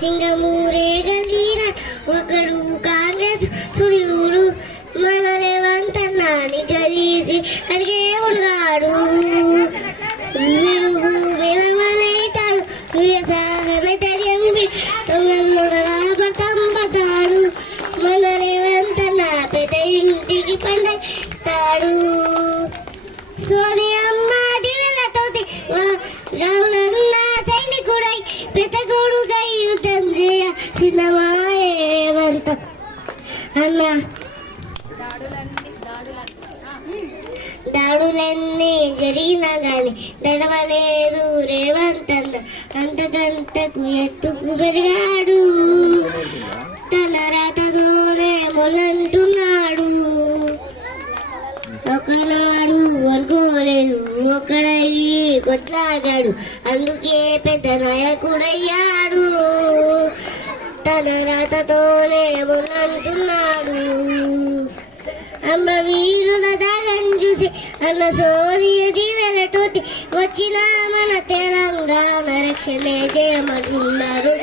సింగమూరే గల్లీన ఒకడు కాంగ్రెస్ సూర్యుడు మన రేవంత్ కలిసి అడిగే ఉన్నాడు విరుగు విలవలైతాడు పడతాడు మన రేవంత్ పెద్ద ఇంటికి పండతాడు సోనియమ్మ దివెలతోటి రావులన్న సైనికుడై పెద్దగోడుగై యుద్ధం అన్న దాడులన్నీ జరిగినా గాని దడవలేదు రేవంత్ అన్న అంతకంతకు ఎత్తుకు పెరిగాడు తన రాతతోనే మొలంటున్నాడు ఒకనాడు అనుకోలేదు ఒకడయ్యి కొట్లాగాడు అందుకే పెద్ద నాయకుడయ్యాడు. తన రాతతో అంటున్నాడు. అమ్మ వీరుల దాగం చూసి అన్న సోనియది వెళ్ళటోటి వచ్చిన మన తెలంగాణ రక్షణ జయమన్నారు.